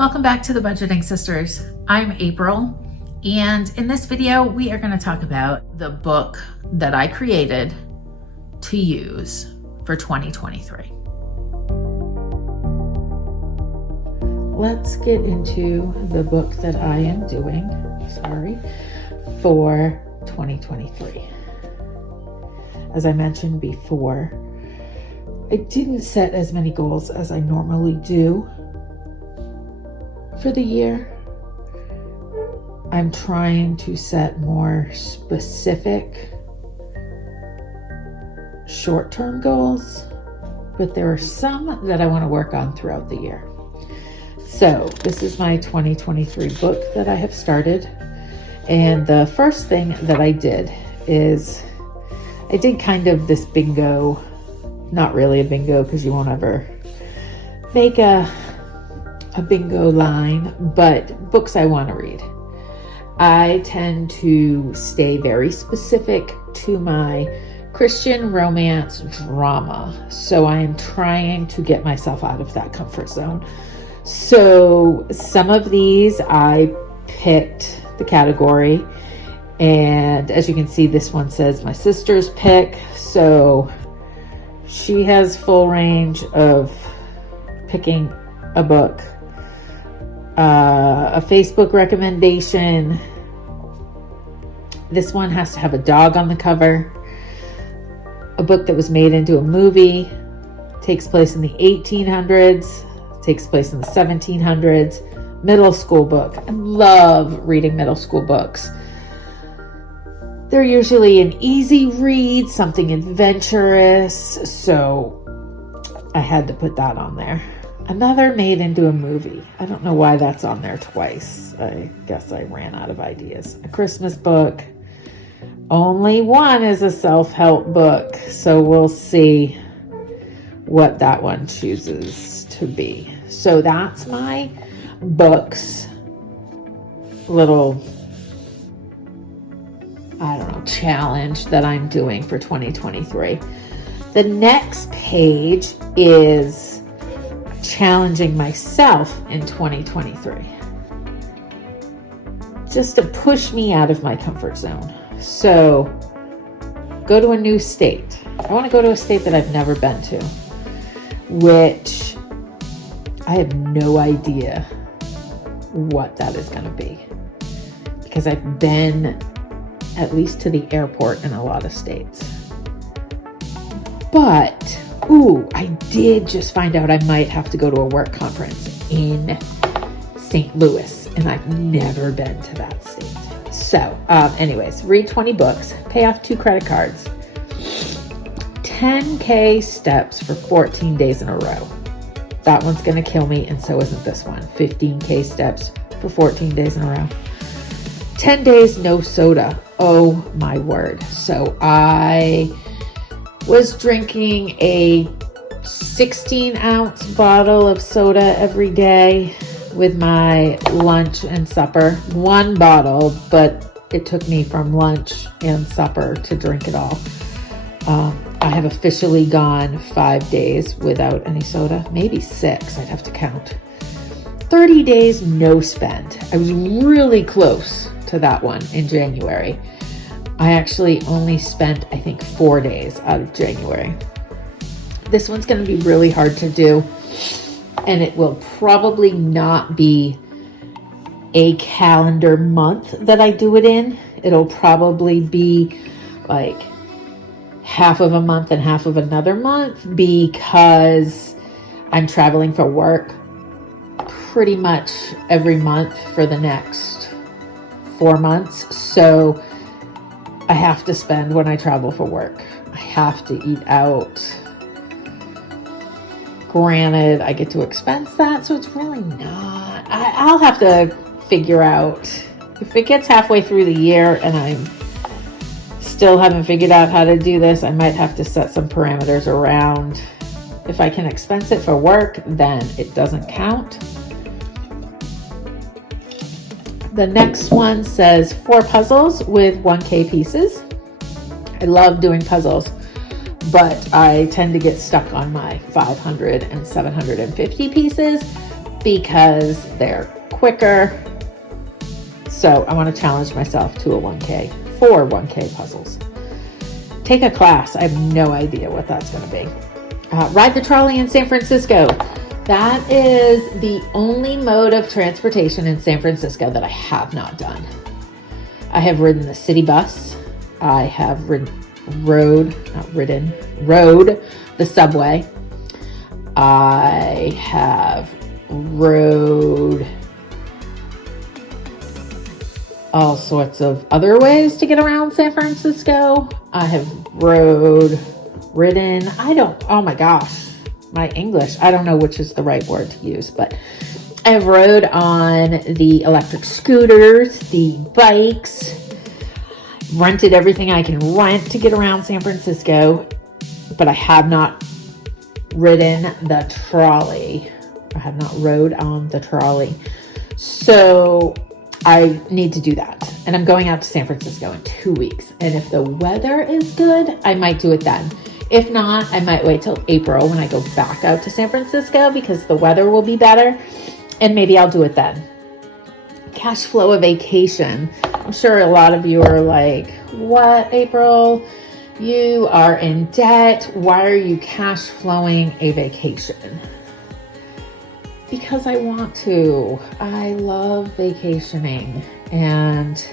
Welcome back to the Budgeting Sisters. I'm April, and in this video, we are going to talk about the book that I created to use for 2023. Let's get into the book that I am doing, for 2023. As I mentioned before, I didn't set as many goals as I normally do for the year. I'm trying to set more specific short-term goals, but there are some that I want to work on throughout the year. So this is my 2023 book that I have started. And the first thing that I did is I did kind of this bingo, not really a bingo because you won't ever make a bingo line, but books I want to read. I tend to stay very specific to my Christian romance drama. So I am trying to get myself out of that comfort zone. So some of these I picked the category, and as you can see, this one says my sister's pick. So she has full range of picking a book. A Facebook recommendation. This one has to have a dog on the cover. A book that was made into a movie. Takes place in the 1800s. Takes place in the 1700s. Middle school book. I love reading middle school books. They're usually an easy read, something adventurous. So I had to put that on there. Another made into a movie. I don't know why that's on there twice. I guess I ran out of ideas. A Christmas book. Only one is a self-help book. So we'll see what that one chooses to be. So that's my books. Little, challenge that I'm doing for 2023. The next page is challenging myself in 2023, just to push me out of my comfort zone. So go to a new state. I want to go to a state that I've never been to, which I have no idea what that is going to be, because I've been at least to the airport in a lot of states. But I did just find out I might have to go to a work conference in St. Louis, and I've never been to that state. So, anyways, read 20 books, pay off 2 credit cards, 10K steps for 14 days in a row. That one's going to kill me, and so isn't this one. 15K steps for 14 days in a row. 10 days, no soda. Oh my word. So I was drinking a 16-ounce bottle of soda every day with my lunch and supper. One bottle, but it took me from lunch and supper to drink it all. I have officially gone 5 days without any soda, maybe 6, I'd have to count. 30 days, no spend. I was really close to that one in January. I actually only spent, I think, 4 days out of January. This one's going to be really hard to do, and it will probably not be a calendar month that I do it in. It'll probably be like half of a month and half of another month, because I'm traveling for work pretty much every month for the next 4 months. So I have to spend when I travel for work. I have to eat out. Granted, I get to expense that, so it's really not. I'll have to figure out. If it gets halfway through the year and I still haven't figured out how to do this, I might have to set some parameters around. If I can expense it for work, then it doesn't count. The next one says 4 puzzles with 1K pieces. I love doing puzzles, but I tend to get stuck on my 500 and 750 pieces. because they're quicker. So I want to challenge myself to a 1K, 4 1K puzzles. Take a class. I have no idea what that's going to be. Ride the trolley in San Francisco. That is the only mode of transportation in San Francisco that I have not done. I have ridden the city bus. I have rode the subway. I have rode all sorts of other ways to get around San Francisco. I have ridden, oh my gosh, my English, I don't know which is the right word to use, but I have rode on the electric scooters, the bikes, rented everything I can rent to get around San Francisco, but I have not ridden the trolley. I have not rode on the trolley. So I need to do that. And I'm going out to San Francisco in 2 weeks. And if the weather is good, I might do it then. If not, I might wait till April when I go back out to San Francisco because the weather will be better. And maybe I'll do it then. Cash flow a vacation. I'm sure a lot of you are like, what, April? You are in debt. Why are you cash flowing a vacation? Because I want to. I love vacationing, and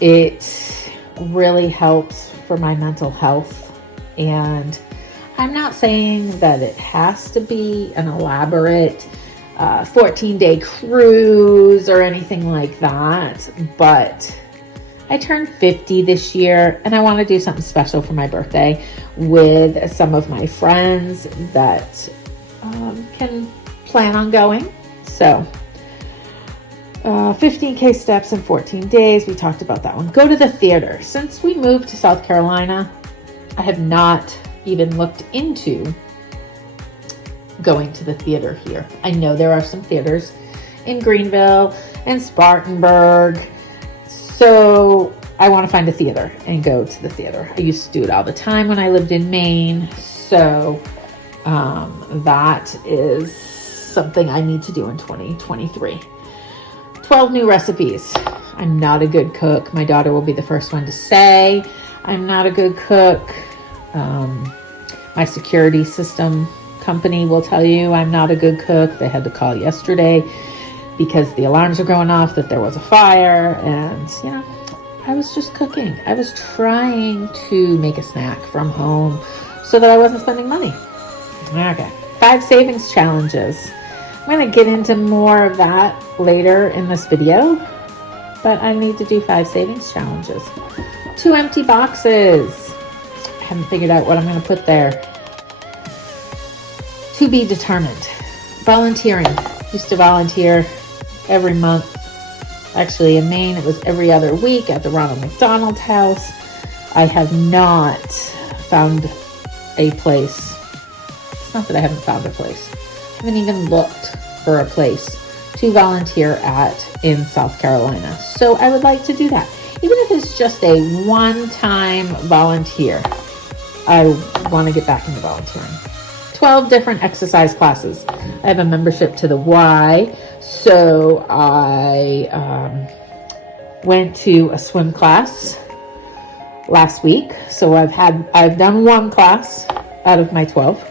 it really helps for my mental health. And I'm not saying that it has to be an elaborate 14-day cruise or anything like that, but I turned 50 this year and I want to do something special for my birthday with some of my friends that can plan on going. So 15K steps in 14 days. We talked about that one. Go to the theater. Since we moved to South Carolina, I have not even looked into going to the theater here. I know there are some theaters in Greenville and Spartanburg. So I want to find a theater and go to the theater. I used to do it all the time when I lived in Maine. So that is something I need to do in 2023. 12 new recipes. I'm not a good cook. My daughter will be the first one to say I'm not a good cook. My security system company will tell you I'm not a good cook. They had to call yesterday because the alarms are going off that there was a fire, and I was just cooking. I was trying to make a snack from home so that I wasn't spending money. Okay. 5 savings challenges. I'm going to get into more of that later in this video, but I need to do 5 savings challenges. 2 empty boxes. I haven't figured out what I'm going to put there. To be determined. Volunteering. Used to volunteer every month. Actually, in Maine, it was every other week at the Ronald McDonald House. I have not found a place. It's not that I haven't found a place. I haven't even looked for a place to volunteer at in South Carolina. So I would like to do that. Even if it's just a one-time volunteer, I want to get back into volunteering. 12 different exercise classes. I have a membership to the Y. So I went to a swim class last week. So I've done 1 class out of my 12.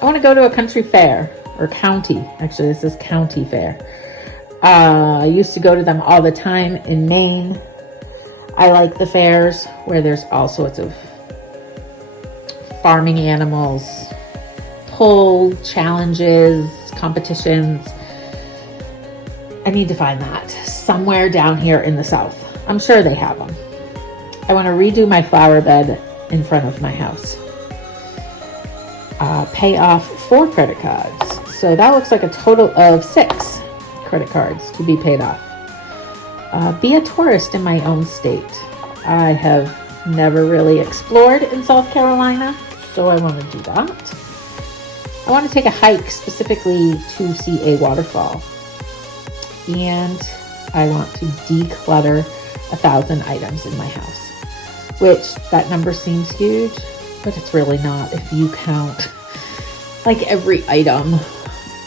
I want to go to a country fair or county. Actually, this is county fair. I used to go to them all the time in Maine. I like the fairs where there's all sorts of farming animals, pull challenges, competitions. I need to find that somewhere down here in the South. I'm sure they have them. I want to redo my flower bed in front of my house. Pay off 4 credit cards. So that looks like a total of 6 credit cards to be paid off. Be a tourist in my own state. I have never really explored in South Carolina, so I want to do that. I want to take a hike specifically to see a waterfall. And I want to declutter 1,000 items in my house, which that number seems huge, but it's really not if you count like every item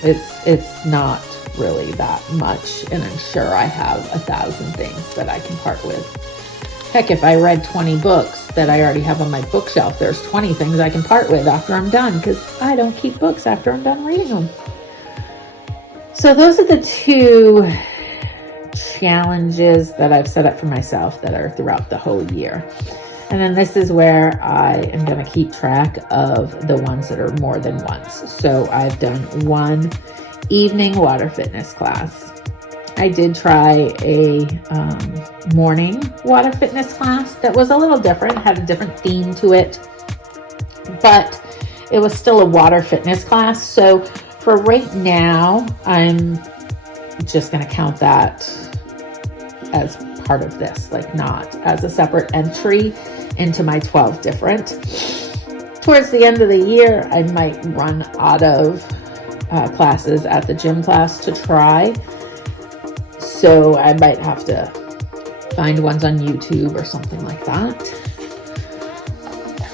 It's not really that much, and I'm sure I have 1,000 things that I can part with. Heck, if I read 20 books that I already have on my bookshelf, there's 20 things I can part with after I'm done, because I don't keep books after I'm done reading them. So those are the two challenges that I've set up for myself that are throughout the whole year. And then this is where I am going to keep track of the ones that are more than once. So I've done one evening water fitness class. I did try a morning water fitness class that was a little different, had a different theme to it, but it was still a water fitness class. So for right now, I'm just going to count that as part of this, like not as a separate entry into my 12 different. Towards the end of the year, I might run out of classes at the gym class to try. So I might have to find ones on YouTube or something like that.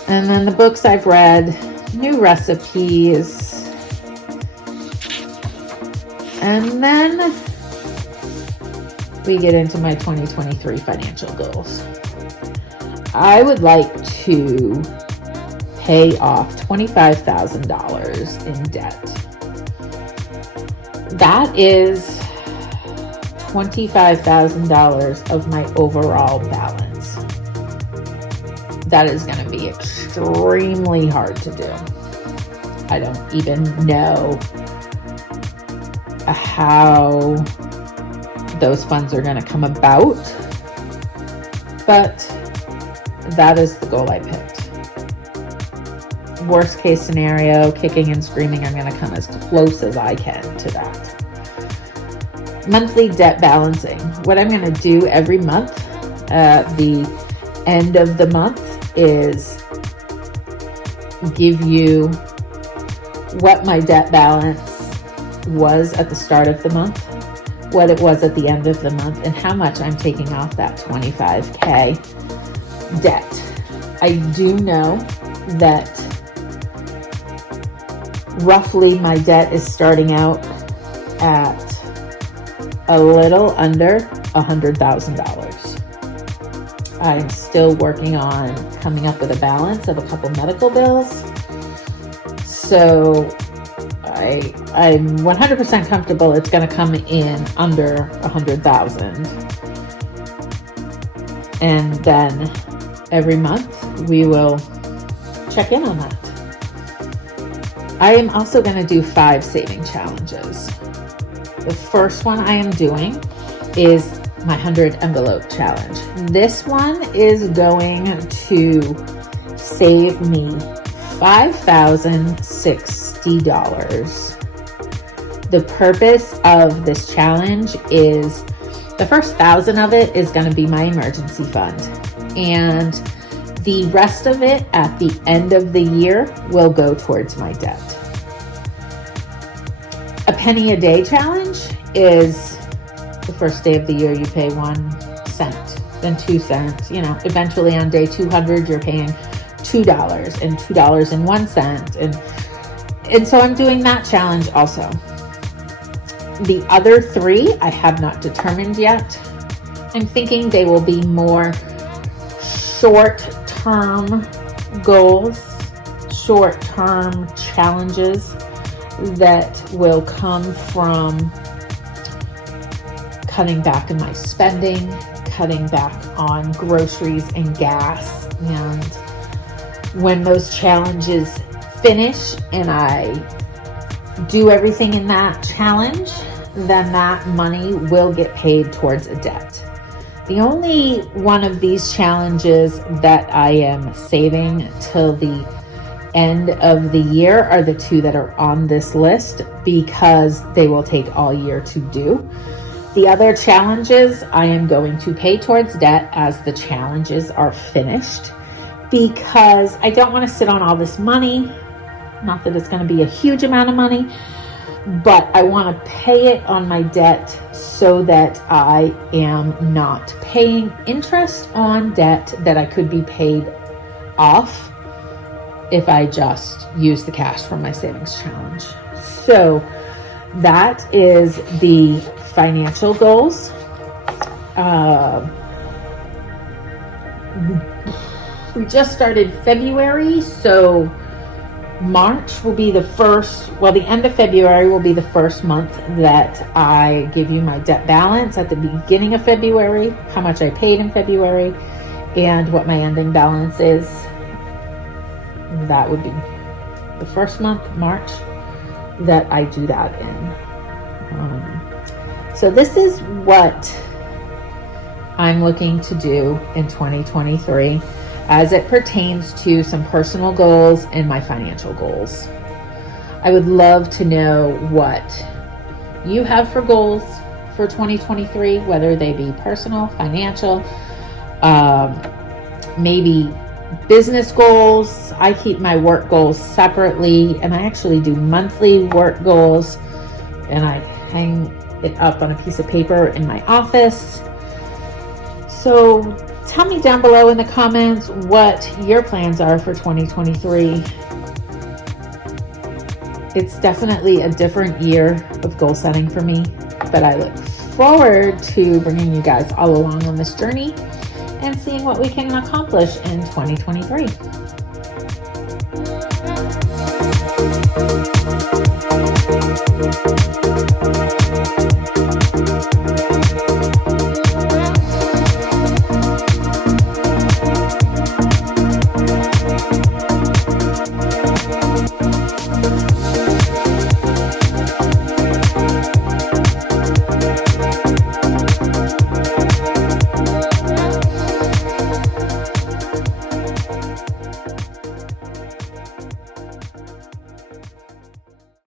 And then the books I've read, new recipes. And then we get into my 2023 financial goals. I would like to pay off $25,000 in debt. That is $25,000 of my overall balance. That is going to be extremely hard to do. I don't even know how those funds are going to come about, but that is the goal I picked. Worst case scenario, kicking and screaming, I'm going to come as close as I can to that. Monthly debt balancing. What I'm going to do every month at the end of the month is give you what my debt balance was at the start of the month, what it was at the end of the month, and how much I'm taking off that $25K debt. I do know that roughly my debt is starting out at a little under $100,000. I'm still working on coming up with a balance of a couple medical bills. So I'm 100% comfortable it's going to come in under 100,000. And then every month we will check in on that. I am also going to do 5 saving challenges. The first one I am doing is my 100 envelope challenge. This one is going to save me $5,060. The purpose of this challenge is the first 1,000 of it is going to be my emergency fund, and the rest of it at the end of the year will go towards my debt. A penny a day challenge is the first day of the year you pay 1 cent, then 2 cents. You know, eventually on day 200 you're paying $2 and $2.01, and so I'm doing that challenge also. The other 3 I have not determined yet. I'm thinking they will be more short-term goals, short-term challenges that will come from cutting back on my spending, cutting back on groceries and gas. And when those challenges finish and I do everything in that challenge, then that money will get paid towards a debt. The only one of these challenges that I am saving till the end of the year are the 2 that are on this list, because they will take all year to do. The other challenges I am going to pay towards debt as the challenges are finished, because I don't want to sit on all this money. Not that it's going to be a huge amount of money, but I want to pay it on my debt so that I am not paying interest on debt that I could be paid off if I just use the cash from my savings challenge. So That is the financial goals. We just started February, so March will be the first, well, the end of February will be the first month that I give you my debt balance. At the beginning of February, how much I paid in February, and what my ending balance is. That would be the first month, March, that I do that in. So this is what I'm looking to do in 2023 as it pertains to some personal goals and my financial goals. I would love to know what you have for goals for 2023, whether they be personal, financial, maybe business goals. I keep my work goals separately, and I actually do monthly work goals, and I hang it up on a piece of paper in my office. So tell me down below in the comments what your plans are for 2023. It's definitely a different year of goal setting for me, but I look forward to bringing you guys all along on this journey and seeing what we can accomplish in 2023.